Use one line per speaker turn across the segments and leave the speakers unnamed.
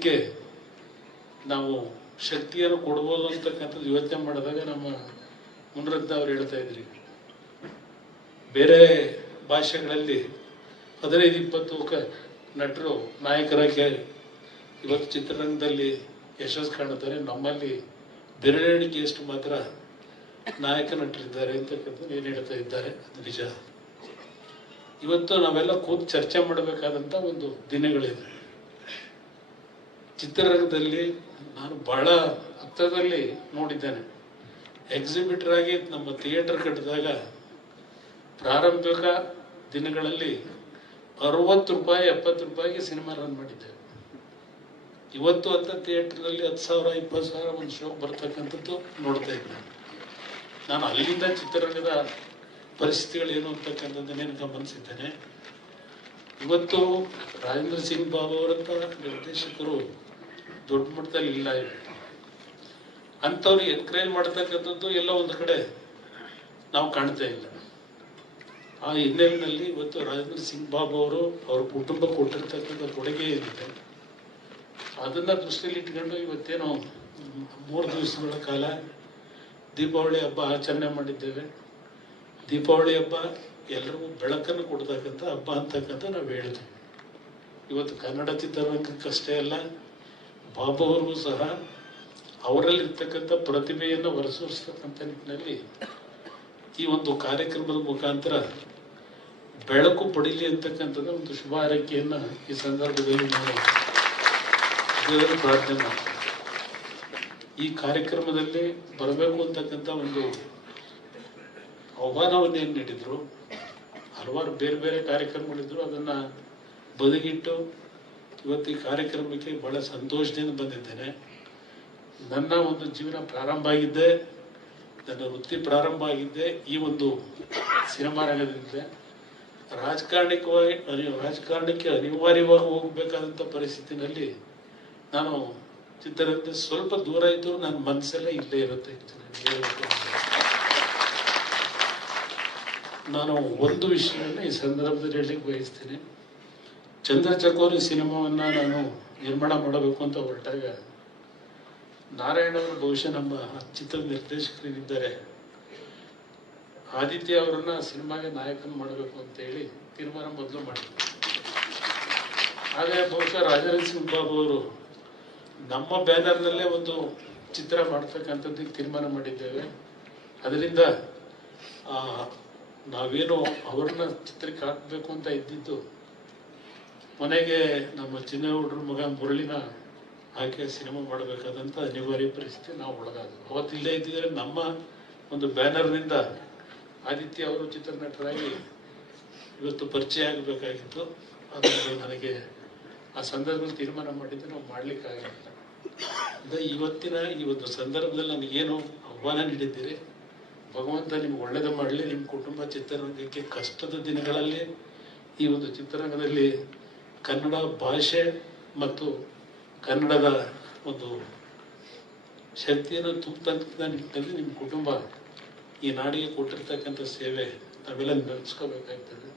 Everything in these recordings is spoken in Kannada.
ಬೆಳೀಲಿಕ್ಕೆ ನಾವು ಶಕ್ತಿಯನ್ನು ಕೊಡ್ಬೋದು ಅಂತಕ್ಕಂಥದ್ದು ಯೋಚನೆ ಮಾಡಿದಾಗ ನಮ್ಮ ಮುನರತ್ನ ಅವ್ರು ಹೇಳ್ತಾ ಇದ್ರಿ. ಬೇರೆ ಭಾಷೆಗಳಲ್ಲಿ ಹದಿನೈದು, ಇಪ್ಪತ್ತು ಕ ನಟರು, ನಾಯಕರಾಗಿ ಇವತ್ತು ಚಿತ್ರರಂಗದಲ್ಲಿ ಯಶಸ್ಸು ಕಾಣುತ್ತಾರೆ. ನಮ್ಮಲ್ಲಿ ಬೆರಳೆಣಿಕೆಯಷ್ಟು ಮಾತ್ರ ನಾಯಕ ನಟರಿದ್ದಾರೆ ಅಂತಕ್ಕಂಥದ್ದು ಏನು ಹೇಳ್ತಾ ಇದ್ದಾರೆ. ಅದು ನಿಜ. ಇವತ್ತು ನಾವೆಲ್ಲ ಕೂತು ಚರ್ಚೆ ಮಾಡಬೇಕಾದಂಥ ಒಂದು ದಿನಗಳಿದೆ ಚಿತ್ರರಂಗದಲ್ಲಿ ನಾನು ಬಹಳ ಹತ್ತದಲ್ಲಿ ನೋಡಿದ್ದೇನೆ. ಎಕ್ಸಿಬಿಟರ್ ಆಗಿ ನಮ್ಮ ಥಿಯೇಟರ್ ಕಟ್ಟಿದಾಗ ಪ್ರಾರಂಭಿಕ ದಿನಗಳಲ್ಲಿ ಅರವತ್ತು ರೂಪಾಯಿ, ಎಪ್ಪತ್ತು ರೂಪಾಯಿಗೆ ಸಿನಿಮಾ ರನ್ ಮಾಡಿದ್ದೇವೆ. ಇವತ್ತು ಅಂತ ಥಿಯೇಟ್ರಲ್ಲಿ ಹತ್ತು ಸಾವಿರ, ಇಪ್ಪತ್ತು ಸಾವಿರ ಒಂದು ಶೋ ಬರ್ತಕ್ಕಂಥದ್ದು ನೋಡ್ತಾ ಇದ್ದೆ ನಾನು ಅಲ್ಲಿಂದ ಚಿತ್ರರಂಗದ ಪರಿಸ್ಥಿತಿಗಳೇನು ಅಂತಕ್ಕಂಥದ್ದನ್ನೇನು ಗಮನಿಸಿದ್ದೇನೆ ಇವತ್ತು ರಾಜೇಂದ್ರ ಸಿಂಗ್ ಬಾಬು ಅವರಂತ ನಿರ್ದೇಶಕರು ದೊಡ್ಡ ಮಟ್ಟದಲ್ಲಿ ಇಲ್ಲ ಅಂಥವ್ರಿಗೆ ಅಂಥವ್ರು ಎನ್ಕರೇಜ್ ಮಾಡ್ತಕ್ಕಂಥದ್ದು ಎಲ್ಲ ಒಂದು ಕಡೆ ನಾವು ಕಾಣ್ತಾ ಇಲ್ಲ. ಆ ಹಿನ್ನೆಲೆಯಲ್ಲಿ ಇವತ್ತು ರಾಜೇಂದ್ರ ಸಿಂಗ್ ಬಾಬು ಅವರು ಅವ್ರ ಕುಟುಂಬ ಕೊಟ್ಟಿರ್ತಕ್ಕಂಥ ಕೊಡುಗೆ ಏನಿದೆ, ಅದನ್ನ ದೃಷ್ಟಿಯಲ್ಲಿ ಇಟ್ಕೊಂಡು ಇವತ್ತೇನು ಮೂರು ದಿವಸಗಳ ಕಾಲ ದೀಪಾವಳಿ ಹಬ್ಬ ಆಚರಣೆ ಮಾಡಿದ್ದೇವೆ. ದೀಪಾವಳಿ ಹಬ್ಬ ಎಲ್ಲರಿಗೂ ಬೆಳಕನ್ನು ಕೊಡ್ತಕ್ಕಂಥ ಹಬ್ಬ ಅಂತಕ್ಕಂಥ ನಾವು ಹೇಳಿದ್ವಿ. ಇವತ್ತು ಕನ್ನಡ ಚಿತ್ರರಂಗಕ್ಕಷ್ಟೇ ಅಲ್ಲ ಬಾಬು ಅವ್ರಿಗೂ ಸಹ ಅವರಲ್ಲಿರ್ತಕ್ಕಂಥ ಪ್ರತಿಭೆಯನ್ನು ಹೊರಸೂರಿಸ್ತಕ್ಕಂಥ ನಿಟ್ಟಿನಲ್ಲಿ ಈ ಒಂದು ಕಾರ್ಯಕ್ರಮದ ಮುಖಾಂತರ ಬೆಳಕು ಪಡೀಲಿ ಅಂತಕ್ಕಂಥದ್ದು ಒಂದು ಶುಭ ಹಾರೈಕೆಯನ್ನು ಈ ಸಂದರ್ಭದಲ್ಲಿ ನಾವು ಪ್ರಾರ್ಥನೆ ಮಾಡ್ತೀವಿ ಈ ಕಾರ್ಯಕ್ರಮದಲ್ಲಿ ಬರಬೇಕು ಅಂತಕ್ಕಂಥ ಒಂದು ಆಹ್ವಾನವನ್ನು ಏನು ನೀಡಿದ್ರು. ಹಲವಾರು ಬೇರೆ ಬೇರೆ ಕಾರ್ಯಕ್ರಮಗಳಿದ್ರು ಅದನ್ನು ಬದಿಗಿಟ್ಟು ಇವತ್ತು ಈ ಕಾರ್ಯಕ್ರಮಕ್ಕೆ ಬಹಳ ಸಂತೋಷದಿಂದ ಬಂದಿದ್ದೇನೆ. ನನ್ನ ಒಂದು ಜೀವನ ಪ್ರಾರಂಭ ಆಗಿದ್ದೆ ನನ್ನ ವೃತ್ತಿ ಪ್ರಾರಂಭ ಆಗಿದ್ದೆ ಈ ಒಂದು ಸಿನಿಮಾ ರಂಗದಿಂದ ರಾಜಕಾರಣಿಕವಾಗಿ ಅನಿ- ರಾಜಕಾರಣಕ್ಕೆ ಅನಿವಾರ್ಯವಾಗಿ ಹೋಗಬೇಕಾದಂಥ ಪರಿಸ್ಥಿತಿನಲ್ಲಿ ನಾನು ಚಿತ್ರರಂಗದ ಸ್ವಲ್ಪ ದೂರ ಇದ್ದರೂ ನನ್ನ ಮನಸ್ಸಲ್ಲೇ ಇಲ್ಲೇ ಇರುತ್ತೆ ನಾನು ಒಂದು ವಿಷಯವನ್ನು ಈ ಸಂದರ್ಭದಲ್ಲಿ ಹೇಳಲಿಕ್ಕೆ ಬಯಸ್ತೀನಿ. ಚಂದ್ರ ಚಕೋರಿ ಸಿನಿಮಾವನ್ನು ನಾನು ನಿರ್ಮಾಣ ಮಾಡಬೇಕು ಅಂತ ಹೊರಟಾಗ ನಾರಾಯಣ ಅವರು ಬಹುಶಃ ನಮ್ಮ ಚಿತ್ರ ನಿರ್ದೇಶಕರಿದ್ದಾರೆ ಆದಿತ್ಯ ಅವರನ್ನ ಸಿನಿಮಾಗೆ ನಾಯಕನ ಮಾಡಬೇಕು ಅಂತ ಹೇಳಿ ತೀರ್ಮಾನ ಮೊದಲು ಮಾಡಿದ್ರು. ಹಾಗೆ ಬಹುಶಃ ರಾಜೇಂದ್ರ ಸಿಂಗ್ ಬಾಬು ಅವರು ನಮ್ಮ ಬ್ಯಾನರ್ನಲ್ಲೇ ಒಂದು ಚಿತ್ರ ಮಾಡ್ತಕ್ಕಂಥದ್ದಕ್ಕೆ ತೀರ್ಮಾನ ಮಾಡಿದ್ದೇವೆ. ಅದರಿಂದ ನಾವೇನು ಅವ್ರನ್ನ ಚಿತ್ರಕ್ಕೆ ಹಾಕಬೇಕು ಅಂತ ಇದ್ದಿದ್ದು ಕೊನೆಗೆ ನಮ್ಮ ಚಿನ್ನ ಹುಡ್ರ ಮಗ ಮುರಳಿನ ಆಕೆ ಸಿನಿಮಾ ಮಾಡಬೇಕಾದಂಥ ಅನಿವಾರ್ಯ ಪರಿಸ್ಥಿತಿ ನಾವು ಒಳಗಾದವು ಅವತ್ತು ಇಲ್ಲೇ ಇದ್ದಿದ್ರೆ ನಮ್ಮ ಒಂದು ಬ್ಯಾನರ್ನಿಂದ ಆದಿತ್ಯ ಅವರು ಚಿತ್ರನಟರಾಗಿ ಇವತ್ತು ಪರಿಚಯ ಆಗಬೇಕಾಗಿತ್ತು. ಅದನ್ನು ನನಗೆ ಆ ಸಂದರ್ಭದಲ್ಲಿ ತೀರ್ಮಾನ ಮಾಡಿದ್ದು ನಾವು ಮಾಡ್ಲಿಕ್ಕಾಗಿಲ್ಲ ಅಂದರೆ ಇವತ್ತಿನ ಈ ಒಂದು ಸಂದರ್ಭದಲ್ಲಿ ನನಗೇನು ಆಹ್ವಾನ ನೀಡಿದ್ದೀರಿ? ಭಗವಂತ ನಿಮ್ಗೆ ಒಳ್ಳೇದು ಮಾಡಲಿ, ನಿಮ್ಮ ಕುಟುಂಬ ಚಿತ್ರರಂಗಕ್ಕೆ ಕಷ್ಟದ ದಿನಗಳಲ್ಲಿ ಈ ಒಂದು ಚಿತ್ರರಂಗದಲ್ಲಿ ಕನ್ನಡ ಭಾಷೆ ಮತ್ತು ಕನ್ನಡದ ಒಂದು ಶಕ್ತಿಯನ್ನು ತುಂಬತಕ್ಕಂಥ ನಿಟ್ಟಿನಲ್ಲಿ ನಿಮ್ಮ ಕುಟುಂಬ ಈ ನಾಡಿಗೆ ಕೊಟ್ಟಿರ್ತಕ್ಕಂಥ ಸೇವೆ ನಾವೆಲ್ಲ ನೆನೆಸ್ಕೋಬೇಕಾಗ್ತದೆ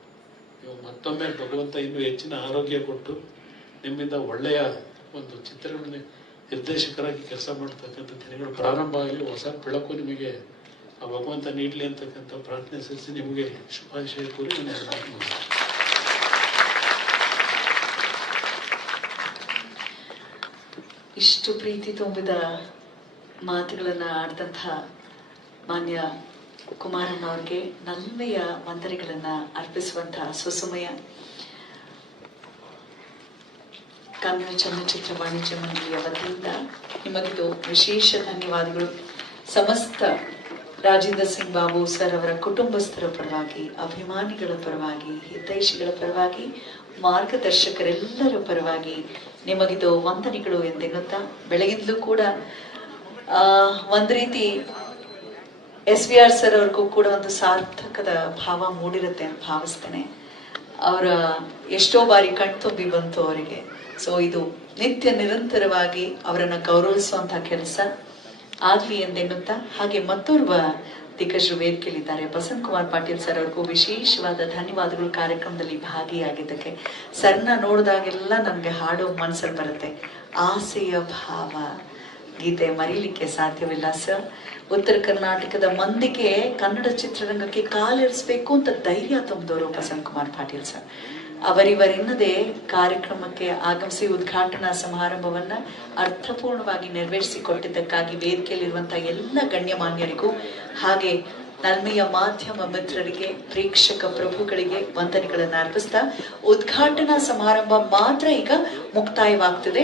ನೀವು ಮತ್ತೊಮ್ಮೆ ಭಗವಂತ ಇನ್ನೂ ಹೆಚ್ಚಿನ ಆರೋಗ್ಯ ಕೊಟ್ಟು ನಿಮ್ಮಿಂದ ಒಳ್ಳೆಯ ಒಂದು ಚಿತ್ರಗಳನ್ನ ನಿರ್ದೇಶಕರಾಗಿ ಕೆಲಸ ಮಾಡ್ತಕ್ಕಂಥ ದಿನಗಳು ಪ್ರಾರಂಭ ಆಗಲಿ, ಹೊಸ ಬೆಳಕು ನಿಮಗೆ ಆ ಭಗವಂತ ನೀಡಲಿ ಅಂತಕ್ಕಂಥ ಪ್ರಾರ್ಥನೆ ಸಲ್ಲಿಸಿ ನಿಮಗೆ ಶುಭಾಶಯ ಕೋರಿ ನಾನು
ಇಷ್ಟು ಪ್ರೀತಿ ತುಂಬಿದ ಮಾತುಗಳನ್ನು ಆಡಿದಂತಹ ಮಾನ್ಯ ಕುಮಾರಣ್ಣ ಅವ್ರಿಗೆ ನಲ್ಮೆಯ ವಂದನೆಗಳನ್ನು ಅರ್ಪಿಸುವಂತಹ ಸುಸಮಯ ಕನ್ನಡ ಚಲನಚಿತ್ರ ವಾಣಿಜ್ಯ ಮಂಡಳಿಯ ವತಿಯಿಂದ ನಿಮಗಿದು ವಿಶೇಷ ಧನ್ಯವಾದಗಳು. ಸಮಸ್ತ ರಾಜೇಂದ್ರ ಸಿಂಗ್ ಬಾಬು ಸರ್ ಅವರ ಕುಟುಂಬಸ್ಥರ ಪರವಾಗಿ, ಅಭಿಮಾನಿಗಳ ಪರವಾಗಿ, ಹಿತೈಷಿಗಳ ಪರವಾಗಿ, ಮಾರ್ಗದರ್ಶಕರೆಲ್ಲರ ಪರವಾಗಿ ನಿಮಗಿದು ವಂದನೆಗಳು ಎಂದೆನ್ನುತ್ತಾ ಬೆಳಗಿದ್ಲು ಕೂಡ ಒಂದು ರೀತಿ ಎಸ್ ವಿ ಆರ್ ಸರ್ ಅವ್ರಿಗೂ ಕೂಡ ಒಂದು ಸಾರ್ಥಕದ ಭಾವ ಮೂಡಿರುತ್ತೆ ಅಂತ ಭಾವಿಸ್ತೇನೆ. ಅವರ ಎಷ್ಟೋ ಬಾರಿ ಕಣ್ತುಂಬಿ ಬಂತು ಅವರಿಗೆ. ಸೊ ಇದು ನಿತ್ಯ ನಿರಂತರವಾಗಿ ಅವರನ್ನು ಗೌರವಿಸುವಂತಹ ಕೆಲಸ. ಆಗ್ಲಿ ಎಂದೆನ್ನುತ್ತಾ ಹಾಗೆ ಮತ್ತೋರ್ವ ದಿಗ್ಗಜರು ವೇದಿಕೆಯಲ್ಲಿದ್ದಾರೆ. ಬಸಂತ್ ಕುಮಾರ್ ಪಾಟೀಲ್ ಸರ್ ಅವ್ರಿಗೂ ವಿಶೇಷವಾದ ಧನ್ಯವಾದಗಳು ಕಾರ್ಯಕ್ರಮದಲ್ಲಿ ಭಾಗಿಯಾಗಿದ್ದಕ್ಕೆ. ಸರ್ನ ನೋಡಿದಾಗೆಲ್ಲ ನಮಗೆ ಹಾಡೋ ಮನಸ್ಸಲ್ಲಿ ಬರುತ್ತೆ. ಆಸೆಯ ಭಾವ. ಗೀತೆ ಮರೀಲಿಕ್ಕೆ ಸಾಧ್ಯವಿಲ್ಲ ಸರ್. ಉತ್ತರ ಕರ್ನಾಟಕದ ಮಂದಿಗೆ ಕನ್ನಡ ಚಿತ್ರರಂಗಕ್ಕೆ ಕಾಲಿರಿಸಬೇಕು ಅಂತ ಧೈರ್ಯ ತುಂಬಿದವರು ಬಸಂತ್ ಕುಮಾರ್ ಪಾಟೀಲ್ ಸರ್. ಅವರಿವರೆನ್ನದೇ ಕಾರ್ಯಕ್ರಮಕ್ಕೆ ಆಗಮಿಸಿ ಉದ್ಘಾಟನಾ ಸಮಾರಂಭವನ್ನ ಅರ್ಥಪೂರ್ಣವಾಗಿ ನೆರವೇರಿಸಿಕೊಟ್ಟಿದ್ದಕ್ಕಾಗಿ ವೇದಿಕೆಯಲ್ಲಿರುವಂತಹ ಎಲ್ಲ ಗಣ್ಯಮಾನ್ಯರಿಗೂ ಹಾಗೆ ನಲ್ಮೆಯ ಮಾಧ್ಯಮ ಮಿತ್ರರಿಗೆ, ಪ್ರೇಕ್ಷಕ ಪ್ರಭುಗಳಿಗೆ ವಂದನೆಗಳನ್ನು ಅರ್ಪಿಸ್ತಾ, ಉದ್ಘಾಟನಾ ಸಮಾರಂಭ ಮಾತ್ರ ಈಗ ಮುಕ್ತಾಯವಾಗ್ತದೆ.